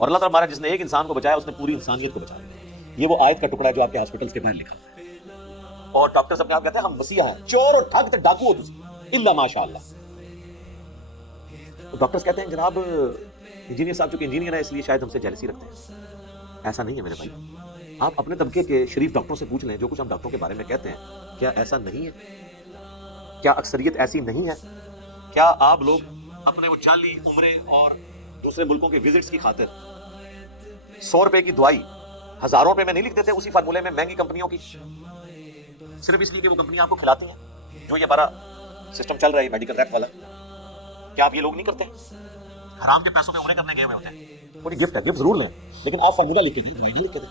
اور اللہ تعالیٰ ہمارا جس نے ایک انسان کو بچایا اس نے پوری انسانیت کو بچایا. یہ وہ آیت کا ٹکڑا ہے جو آپ کے ہاسپٹلس کے باہر لکھا ہے. اور ڈاکٹر اپنے آپ کہتے ہیں ہم مسیحا ہیں, چور اور ٹھگ تے ڈاکو ہو تسی الا ماشاء اللہ. ڈاکٹرز کہتے ہیں جناب انجینئر صاحب چونکہ انجینئر ہے اس لیے شاید ہم سے جیلسی رکھتے ہیں. ایسا نہیں ہے میرے بھائی. آپ اپنے طبقے کے شریف ڈاکٹروں سے پوچھ لیں جو کچھ ہم ڈاکٹروں کے بارے میں کہتے ہیں, کیا ایسا نہیں ہے؟ کیا اکثریت ایسی نہیں ہے؟ کیا آپ لوگ اپنے وہ جعلی عمرے اور دوسرے ملکوں کے وزٹس کی خاطر 100 روپے کی دوائی ہزاروں روپے میں نہیں لکھ دیتے اسی فارمولے میں مہنگی کمپنیوں کی, صرف اس لیے کہ وہ کمپنیاں آپ کو کھلاتی ہیں جو یہ ہمارا سسٹم چل رہا ہے میڈیکل ریپ والا؟ کیا آپ یہ لوگ نہیں کرتے؟ حرام کے پیسوں میں عمرے کرنے گئے ہوئے ہوتے ہیں. تھوڑی گفٹ ہے, گفٹ ضرور لیں لیکن آپ فارمولا لکھ کے دوائی نہیں لکھ کے دیں.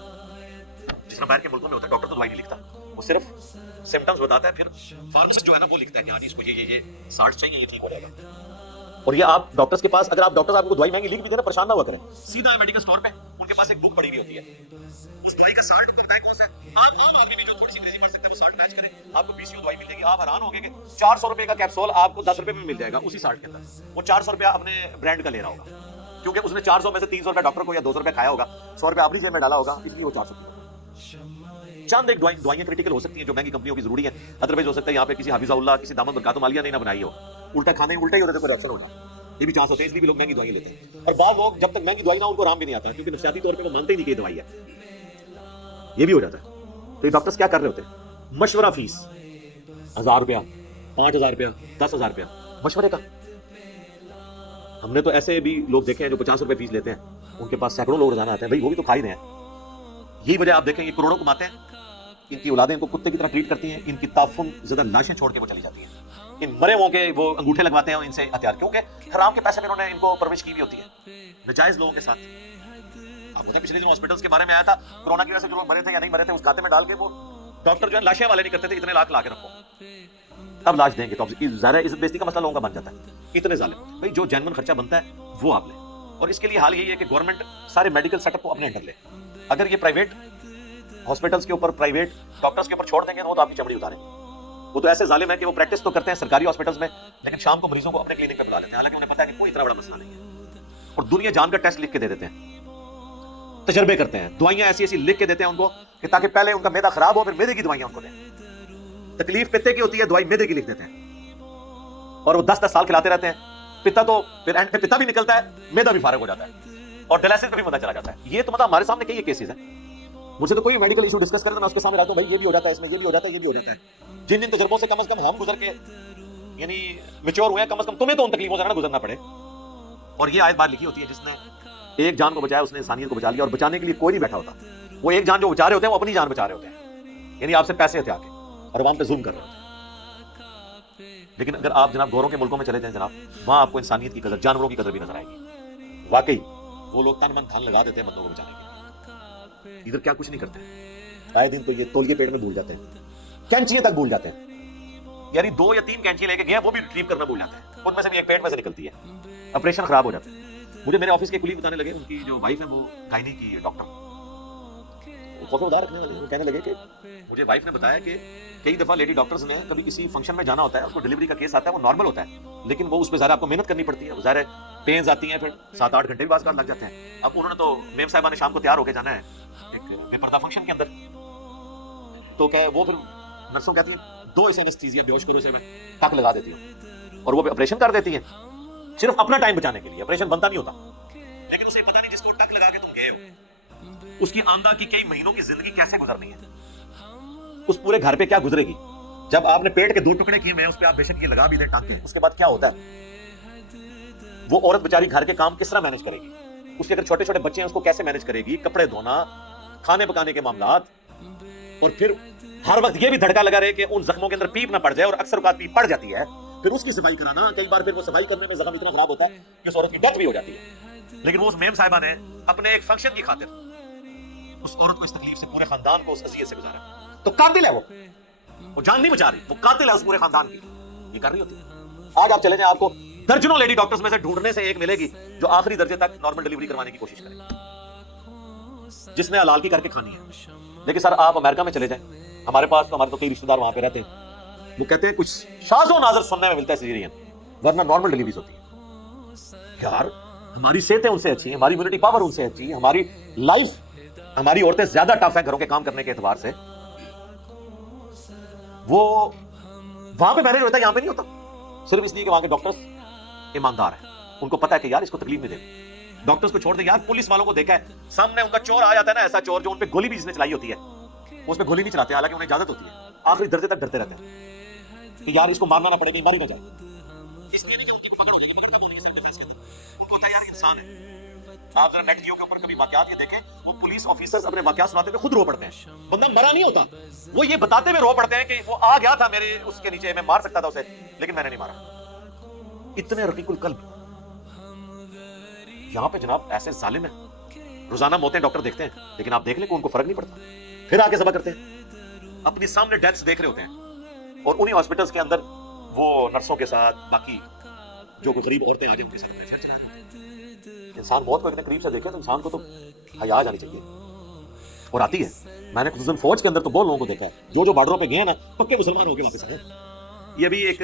جس طرح باہر کے ملکوں میں ہوتا ہے ڈاکٹر تو دوائی نہیں لکھتا, وہ صرف سمپٹمز بتاتا ہے, پھر فارماسسٹ جو ہے نا وہ لکھتا ہے کہ ہاں اس کو یہ سالٹ چاہیے, یہ ٹھیک ہو جائے گا. اور یہ آپ ڈاکٹرز کے پاس اگر آپ ڈاکٹرز آپ کو دوائی مہنگی لکھ بھی دیں نا پریشان نہ ہوا کریں, سیدھا میڈیکل سٹور پہ ان کے پاس ایک بک پڑی ہوئی ہوتی ہے, اس دوائی کا سالٹ پتہ ہے کون سا ہے, آپ عام آدمی بھی جو تھوڑی سی انگریزی پڑھ سکتا ہے وہ سالٹ میچ کرے, آپ کو PCO دوائی مل جائے گی. آپ حیران ہو گئے کہ 400 روپے کا کیپسول آپ کو 10 روپے میں مل جائے گا اسی سالٹ کے اندر. وہ 400 روپیہ اپنے برانڈ کا لے رہا ہوگا کیونکہ اس نے 400 میں سے 300 روپے ڈاکٹر کو یا 200 روپے کھایا ہوگا, 100 روپے اپنی جیب میں ڈالا ہوگا, اس لیے وہ 400 روپے. چند ایک دوائیاں کریٹیکل ہو سکتی ہیں جو مہنگی کمپنیوں کی ضروری ہیں, ادروائز ہو سکتا ہے یہاں پہ کسی حافظ اللہ کسی دامن برکات مالیہ نے نہ بنائی ہو, الٹا کھانے الٹا ہی ہوتا ہے, کوئی ریئیکشن الٹا, یہ بھی چانس ہوتے ہیں, اس لیے بھی لوگ مہنگی دوائیں لیتے ہیں. اور بعض لوگ جب تک مہنگی دوائی نہ ان کو آرام بھی نہیں آتا کیونکہ نفسیاتی طور پہ وہ مانتے ہی نہیں کہ یہ دوائی ہے, یہ بھی ہو جاتا ہے. تو یہ ڈاکٹرز کیا کر رہے ہوتے ہیں, مشورہ فیس 1000 روپیہ 5000 روپیہ 10000 روپیہ مشورے کا. ہم نے تو ایسے بھی لوگ دیکھے ہیں جو 50 روپے فیس لیتے ہیں, ان کے پاس سینکڑوں لوگ روزانہ آتے ہیں, بھائی وہ بھی تو کھا ہی رہے ہیں. یہی وجہ آپ دیکھیں یہ کروڑوں کماتے ہیں, ان کی اولادیں ان کو کتے کی طرح ٹریٹ کرتی ہیں, ان کی تعفن زدہ لاشیں چھوڑ کے وہ چلی جاتی ہیں, ان مرے ہوں کے وہ انگوٹھے لگواتے ہیں ان سے ہتھیار, کیونکہ حرام کے پیسے میں انہوں نے ان کو پرورش کی ہوئی ہوتی ہے نجائز لوگوں کے ساتھ. آپ ہوتے ہیں پچھلے دن ہاسپٹلس کے بارے میں آیا تھا, کورونا کی وجہ سے جو لوگ مرے تھے یا نہیں مرے تھے اس کھاتے میں ڈال کے وہ ڈاکٹر جو ہے لاشیں والے نہیں کرتے تھے, اتنے لاکھ لا کے رکھو تب لاش دیں گے, تو ظاہر عزت بیزتی کا مسئلہ لوگوں کا بن جاتا ہے. اتنے ظالم بھائی, جو جینون خرچہ بنتا ہے وہ آپ لیں, اور اس کے لیے حال یہی ہے کہ گورنمنٹ سارے میڈیکل سیٹ اپ کو اپنے انڈر لے. اگر یہ پرائیویٹ ہاسپٹلس کے اوپر پرائیویٹ ڈاکٹرز کے اوپر چھوڑ دیں گے وہ تو آپ کی چمڑی اتاریں. وہ تو ایسے ظالم ہے کہ وہ پریکٹس تو کرتے ہیں سرکاری ہاسپٹلس میں لیکن شام کو مریضوں کو اپنے کلینک پہ بلا لیتے ہیں, حالانکہ انہیں پتا ہے کہ کوئی اتنا بڑا مسئلہ نہیں ہے, اور دنیا جان کا ٹیسٹ لکھ کے دے دیتے ہیں, تجربے کرتے ہیں, دوائیاں ایسی ایسی لکھ کے دیتے ہیں ان کو کہ تاکہ پہلے ان کا معدہ خراب ہو پھر معدے کی دوائیاں ان کو دیں. تکلیف پتے کی ہوتی ہے, دوائی معدے کی لکھ دیتے ہیں, اور وہ 10-10 سال کھلاتے رہتے ہیں. پتا تو پھر اینڈ پہ پتا بھی نکلتا ہے, معدہ بھی فارغ ہو جاتا ہے, اور ڈائلسس پہ بھی بندہ چلا جاتا ہے. یہ تو مطلب ہمارے سامنے کئی کیسز ہیں. مجھ سے تو کوئی میڈیکل ایشو ڈسکس کرے تو میں اس کے سامنے رہتا ہوں, بھائی یہ بھی ہو جاتا ہے, اس میں یہ بھی ہو جاتا ہے, یہ بھی ہو جاتا ہے. جن تجربوں سے کم از کم ہم گزر کے یعنی میچور ہوئے ہیں, کم از کم تمہیں تو ان تکلیفوں سے نہ گزرنا پڑے. اور یہ آیت بات لکھی ہوتی ہے جس نے ایک جان کو بچایا اس نے انسانیت کو بچا لیا, اور بچانے کے لیے کوئی نہیں بیٹھا ہوتا. وہ ایک جان جو بچا رہے ہوتے ہیں وہ اپنی جان بچا رہے ہوتے ہیں, یعنی آپ سے پیسے ہتھیا کے اور عوام پہ ظلم کر رہے ہوتے ہیں. لیکن اگر آپ جناب گوروں کے ملکوں میں چلے جائیں جناب, وہاں آپ کو انسانیت کی قدر, جانوروں کی قدر بھی نظر آئے گی. واقعی وہ لوگ تن من دھن لگا دیتے ہیں بندوں کو بچانے کے, ادھر کیا کچھ نہیں کرتے. آئے دن تو یہ تولیے پیٹ میں بھول جاتے ہیں, کینچیاں تک بھول جاتے ہیں, یعنی 2 یا 3 کینچیاں لے کے گئے وہ بھی ریٹریو کرنا بھول جاتے ہیں, ان میں سے بھی ایک پیٹ میں سے نکلتی ہے, آپریشن خراب ہو جاتا ہے. مجھے میرے آفس کے کلیگ بتانے لگے, ان کی جو وائف ہے وہ گائنی کی ڈاکٹر, خوف ادار رکھنے والے, وہ کہنے لگے کہ مجھے وائف نے بتایا کہ کئی دفعہ لیڈی ڈاکٹرز نے کبھی کسی فنکشن میں جانا ہوتا ہے, اس کو ڈلیوری کا کیس آتا ہے, وہ نارمل ہوتا ہے لیکن وہ اس پہ ظاہر آپ کو محنت کرنی پڑتی ہے, ظاہر پینز آتی ہیں, پھر 7-8 گھنٹے بھی بعض کار لگ جاتے ہیں. اب انہوں نے تو میم صاحبہ نے شام کو تیار ہو کے جانا ہے ایک بے پردہ فنکشن کے اندر, تو کہ وہ پھر نرسوں کہتی ہیں 2 ایسے انستھیزیا بیہوش کرو سے میں ٹک لگا دیتی ہوں, اور وہ آپریشن کر دیتی ہیں صرف اپنا ٹائم بچانے کے لیے. آپریشن بنتا نہیں ہوتا, لیکن اسے پتہ نہیں جس کو ٹک لگا کے تم گئے ہو اس کی آمدہ کی کئی مہینوں کی زندگی کیسے گزرنی ہے, اس پورے گھر پہ کیا گزرے گی. جب آپ نے پیٹ کے 2 ٹکڑے کیے میں اس پہ آپ بے شک یہ لگا بھی دیں ٹانکے, اس کے بعد کیا ہوتا ہے, وہ عورت بیچاری گھر کے کام کس طرح مینج کرے گی, اس کے اگر چھوٹے چھوٹے بچے ہیں اس کو کیسے مینج کرے گی, کپڑے دھونا, کھانے پکانے کے معاملات, اور پھر ہر وقت یہ بھی دھڑکا لگا رہے کہ ان زخموں کے اندر پیپ نہ پڑ جائے, اور اکثر اوقات پیپ پڑ جاتی ہے, پھر اس کی صفائی کرانا, کئی بار پھر وہ صفائی کرنے میں زخم اتنا خراب ہوتا ہے کہ اس عورت کی ڈیتھ بھی ہو جاتی ہے. لیکن وہ اس میم صاحبہ نے اپنے ایک فنکشن کی خاطر اس عورت کو اس تکلیف سے, پورے خاندان کو اس اذیت سے گزارا. تو قاتل ہے وہ جان نہیں بچا رہی, وہ قاتل ہے اس پورے خاندان کی, یہ کر رہی ہوتی ہے. آج آپ چلے جائیں, آپ کو درجنوں لیڈی ڈاکٹرز میں سے ڈھونڈنے سے ایک ملے گی جو آخری درجے تک نارمل ڈلیوری کروانے کی کوشش کرے, جس نے حلال کی کر کے کھانی ہے. لیکن سر آپ امریکہ میں چلے جائیں, ہمارے پاس تو ہمارے تو کئی رشتہ دار وہاں پہ رہتے ہیں, وہ کہتے ہیں کچھ شاذ و نادر سننے میں ملتا ہے سیزیرین, ورنہ نارمل ڈلیوریز ہوتی ہے. یار ہماری صحتیں ان سے اچھی ہیں, ہماری امیونٹی پاور ان سے اچھی ہے, ہماری لائف, ہماری عورتیں زیادہ ٹف ہیں گھروں کے کام کرنے کے اعتبار سے. وہ وہاں پہ مینج ہوتا ہے, یہاں پہ نہیں ہوتا, صرف اس لیے کہ وہاں کے ڈاکٹرز ایماندار ہیں, ان کو پتا ہے کہ یار اس کو تکلیف نہیں دے. ڈاکٹرز کو چھوڑ دیں یار, پولیس والوں کو دیکھا ہے, سامنے ان کا چور آ جاتا ہے نا, ایسا چور جو ان پہ گولی بھی جس نے چلائی ہوتی ہے, اس پہ گولی نہیں چلاتے حالانکہ انہیں اجازت ہوتی ہے, آخری درجے تک ڈرتے رہتے ہیں کہ یار اس کو مارنا نہ پڑے, کہیں مار ہی نہ جائے. اس لیے نہیں کہ ان کی پکڑ ہوگی, پکڑ کب ہونی ہے سیلف ڈیفینس کے اندر, ان کو ہوتا ہے یار انسان ہے. آپ ذرا نیٹ جیو کے اوپر کبھی واقعات یہ دیکھیں, وہ پولیس آفیسرز اپنے واقعات سناتے ہوئے خود رو پڑتے ہیں, بندہ مرا نہیں ہوتا, وہ یہ بتاتے ہوئے رو پڑتے ہیں کہ وہ آ گیا تھا میرے اس کے نیچے, میں مار سکتا تھا اسے لیکن میں نے نہیں مارا. اتنے رقیق القلب. یہاں پہ جناب ایسے ظالم ہیں, روزانہ موتیں ڈاکٹر دیکھتے ہیں, لیکن آپ دیکھ لیں کہ ان کو فرق نہیں پڑتا, پھر آگے ذبح کرتے ہیں, اپنی سامنے ڈیتھس دیکھ رہے ہوتے ہیں, اور انہی ہاسپٹلس کے اندر وہ نرسوں کے ساتھ باقی جو کوئی غریب عورتیں آ جائیں ان کے ساتھ اپنے افیئر چلا رہے ہیں. انسان موت کو اتنے قریب سے دیکھے تو انسان کو تو حیا جانی چاہیے, اور آتی ہے. میں نے خصوصاً فوج کے اندر تو بہت لوگوں کو دیکھا ہے جو بارڈروں پہ گئے ہیں نا, پکے مسلمان ہو کے واپس آئے. یہ ابھی ایک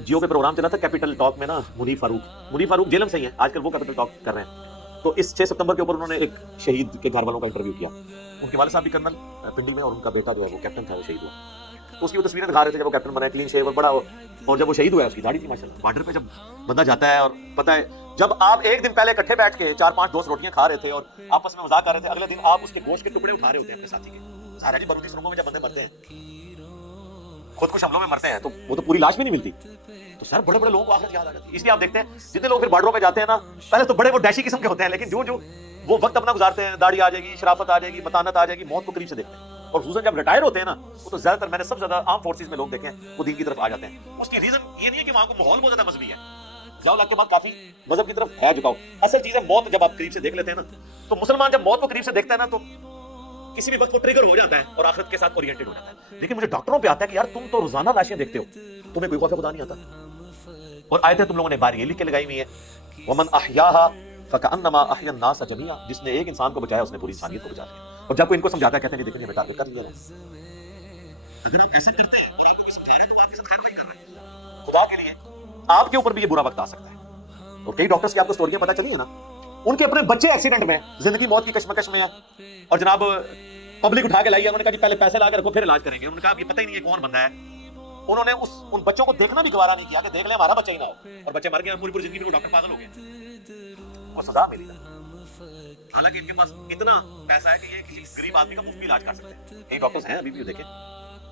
جیو پہ پروگرام چلا تھا کیپٹل ٹاک میں نا, منیف فاروق جیلم سے ہی ہیں آج کل, وہ کیپٹل ٹاک کر رہے ہیں. تو اس 6 ستمبر کے اوپر انہوں نے ایک شہید کے گھر والوں کا انٹرویو کیا. ان کے والد صاحب بھی کرنل پنڈی میں, اور ان کا بیٹا جو ہے وہ کیپٹن تھا, وہ شہید ہوا. تو اس کی وہ تصویریں دکھا رہے تھے جب وہ کیپٹن بنا, کلین شیو اور بڑا, اور جب وہ شہید ہوا ہے اس کی داڑھی تھی ماشاءاللہ. بارڈر پہ جب بندہ جاتا ہے, اور پتہ ہے جب آپ ایک دن پہلے اکٹھے بیٹھ کے 4-5 دوست روٹیاں کھا رہے تھے اور آپس میں مذاق کر رہے تھے, اگلے دن آپ اس کے گوشت کے ٹکڑے اٹھا رہے ہوتے ہیں اپنے ساتھی کے. سارا جی بارودی سرنگوں میں جب بندے مرتے ہیں, خودکش حملوں میں مرتے ہیں, تو وہ تو پوری لاش بھی نہیں ملتی. تو سر بڑے لوگوں کو آخرت یاد آ جاتی ہے. اس لیے آپ دیکھتے ہیں جتنے لوگ پھر بارڈروں پہ جاتے ہیں نا, پہلے تو بڑے وہ ڈیشی قسم کے ہوتے ہیں, لیکن جو وہ وقت اپنا گزارتے ہیں, داڑھی آ جائے گی, شرافت آ جائے گی, متانت آ جائے گی, موت کو قریب سے دیکھتے ہیں. اور خصوصاً جب ریٹائر ہوتے ہیں نا, وہ تو زیادہ تر میں نے سب سے زیادہ عام فورسز میں لوگ دیکھے ہیں وہ دین کی طرف آ جاتے ہیں. اس کی ریزن یہ نہیں ہے کہ وہاں کو ماحول بہت زیادہ مذہبی ہے, ضیاء الحق کے بعد کافی مذہب کی طرف ہے جھکاؤ. اصل چیز ہے موت. جب آپ قریب سے دیکھ لیتے ہیں نا, تو مسلمان جب موت کو قریب سے دیکھتا ہے نا, تو کسی بھی وقت وہ ٹریگر ہو جاتا ہے اور آخرت کے ساتھ اورینٹڈ ہو جاتا ہے. لیکن مجھے ڈاکٹروں پہ آتا ہے کہ یار تم تو روزانہ لاشیں دیکھتے ہو, تمہیں کوئی خوف خدا نہیں آتا. اور آیتیں تم لوگوں نے باہر یہ لکھ کے لگائی ہوئی ہیں, ومن احیاها فکانما احیا الناس جميعا, جس نے ایک انسان کو بچایا اس نے پوری انسانیت کو بچا لیا. اور جب کوئی ان کو سمجھاتا ہے کہتے ہیں کہ دیکھیں یہ ٹارگٹ کر لیا. اگر آپ ایسے کرتے ہیں, آپ کو سمجھا رہے ہیں تو آپ کے ساتھ خیر وہی کر رہے ہیں. خدا کے لیے آپ کے اوپر بھی یہ برا وقت آ سکتا ہے. اور کئی ڈاکٹرز کی آپ کو سٹوریاں پتہ چلی ہیں نا, ان کے اپنے بچے ایکسیڈنٹ میں, زندگی موت کی کشمکش میں ہیں, اور جناب پبلک اٹھا کے لائی ہے. انہوں نے کہا کہ پہلے پیسے لا کے رکھو پھر علاج کریں گے. انہوں نے کہا یہ پتہ ہی نہیں ہے کون بندہ ہے. انہوں نے ان بچوں کو دیکھنا بھی گوارا نہیں کیا کہ دیکھ لیں ہمارا بچہ ہی نہ ہو, اور بچے مر گئے, پوری زندگی میں وہ ڈاکٹر پاگل ہو گئے, وہ سزا ملی نا. حالانکہ ان کے پاس اتنا پیسہ ہے کہ یہ کسی غریب آدمی کا مفت بھی علاج کر سکتے ہیں. کئی ڈاکٹرز ہیں ابھی بھی دیکھیں,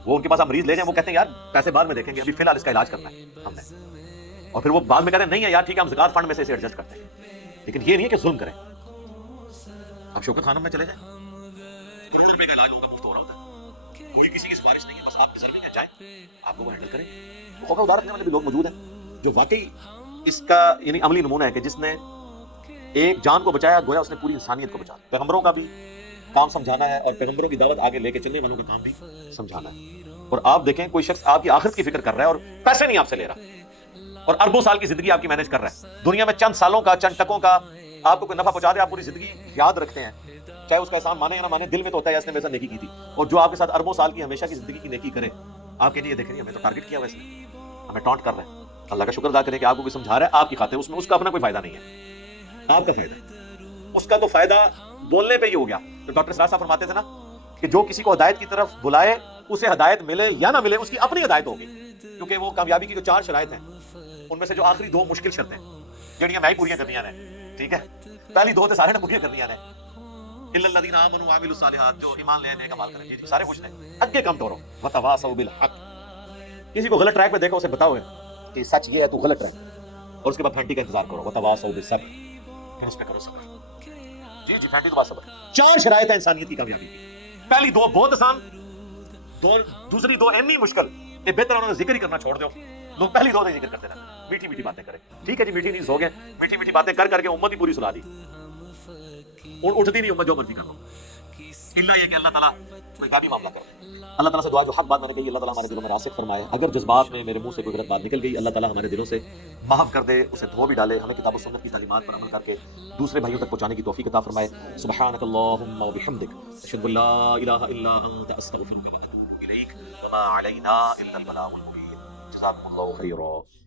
وہ ان کے پاس آپ مریض لے جائیں, وہ کہتے ہیں یار پیسے بعد میں دیکھیں گے, ابھی فی الحال اس کا علاج کرنا ہے ہم نے. اور پھر وہ بعد میں کہتے ہیں نہیں ہے یار ٹھیک ہے ہم زکات فنڈ میں سے اسے ایڈجسٹ کرتے ہیں. لیکن یہ نہیں ہے کہ ظلم کریں. آپ شوکت خانم میں چلے جائیں, کروڑوں روپے کا علاج لوگوں کا مفت ہو رہا ہوتا ہے, کوئی کسی کی سفارش نہیں ہے, بس آپ ڈیزرونگ ہیں, جائیں آپ کو وہ ہینڈل کریں. خوف ادار رکھنے والے بھی لوگ موجود ہیں جو واقعی اس کا یعنی عملی نمونہ ہے کہ جس نے ایک جان کو بچایا, گویا اس نے پوری انسانیت کو بچایا. پیغمبروں کا بھی کام سمجھانا ہے, اور پیغمبروں کی دعوت آگے لے کے چلنے والوں کا کام بھی سمجھانا ہے. اور آپ دیکھیں کوئی شخص آپ کی آخرت کی فکر کر رہا ہے اور پیسے نہیں آپ سے لے رہا, اور اربوں سال کی زندگی آپ کی مینج کر رہا ہے. دنیا میں چند سالوں کا, چند ٹکوں کا آپ کو کوئی نفع پہنچا دے, آپ پوری زندگی یاد رکھتے ہیں, چاہے اس کا احسان مانے یا نہ مانے, دل میں تو ہوتا ہے اس نے میرے ساتھ نیکی کی تھی. اور جو آپ کے ساتھ اربوں سال کی ہمیشہ کی زندگی کی نیکی کرے, آپ کے لیے دیکھ رہی ہے ہمیں تو ٹارگٹ کیا ہوا اس نے, ہمیں ٹانٹ کر رہے ہیں. اللہ کا شکر ادا کریں کہ آپ کو بھی سمجھا رہا ہے آپ کی خاطر, اس میں اس کا اپنا کوئی فائدہ نہیں ہے, آپ کا فائدہ ہے. اس کا تو فائدہ بولنے پہ ہی ہو گیا. تو ڈاکٹر سراج صاحب فرماتے تھے نا کہ جو کسی کو ہدایت کی طرف بلائے, اسے ہدایت ملے یا نہ ملے, اس کی اپنی ہدایت ہوگی. کیونکہ وہ کامیابی کی جو 4 شرائط ہیں, ان میں سے جو آخری 2 مشکل شرطیں جڑیاں میں ہی پوریاں کرنیاں نے, ٹھیک ہے, پہلی 2 تے سارے نے پوریاں کرنیاں نے. الا الذین آمنوا وعملوا الصالحات, جو ایمان لے نیک عمل کریں, جی سارے خوش ہیں. اگے کم ٹورو وتواصوا بالحق. کسی کو غلط ٹریک پہ دیکھو, اسے بتاؤ کہ سچ یہ ہے, تو غلط رہے, اور اس کے بعد پھینٹی کا انتظار کرو, وتواصوا بالصبر, پھر اس پہ کرو صبر. جی پھینٹی کے بعد صبر. 4 شرائط ہیں انسانیت کی کامیابی کی. پہلی 2 بہت آسان, دوسری 2 اتنی مشکل, یہ بہتر انہوں نے ذکر ہی کرنا چھوڑ دو. لوگ پہلی 2 ذکر کرتے رہتے, میٹھی میٹھی باتیں کریں. ٹھیک ہے جی, میٹھی نیز ہو گئے, میٹھی میٹھی باتیں کر کے امت ہی پوری سلا دی. اٹھتی نہیں امت جو مرضی کرو, الا یہ کہ اللہ تعالیٰ کوئی غیبی معاملہ کرے. اللہ تعالیٰ سے دعا, جو حق بات میں نے کہی اللہ تعالیٰ ہمارے دلوں میں راسخ فرمائے. اگر جذبات میں میرے منہ سے کوئی غلط بات نکل گئی, اللہ تعالیٰ ہمارے دلوں سے معاف کر دے, اسے دھو بھی ڈالے, ہمیں کتاب و سنت کی تعلیمات پر عمل کر کے دوسرے بھائیوں تک پہنچانے کی توفیق عطا فرمائے. سبحانک اللہم و بحمدک, اشہد ان لا الہ الا انت, استغفرک و اتوب الیک, وما علینا الا البلاغ المبین. جزاکم اللہ خیرا.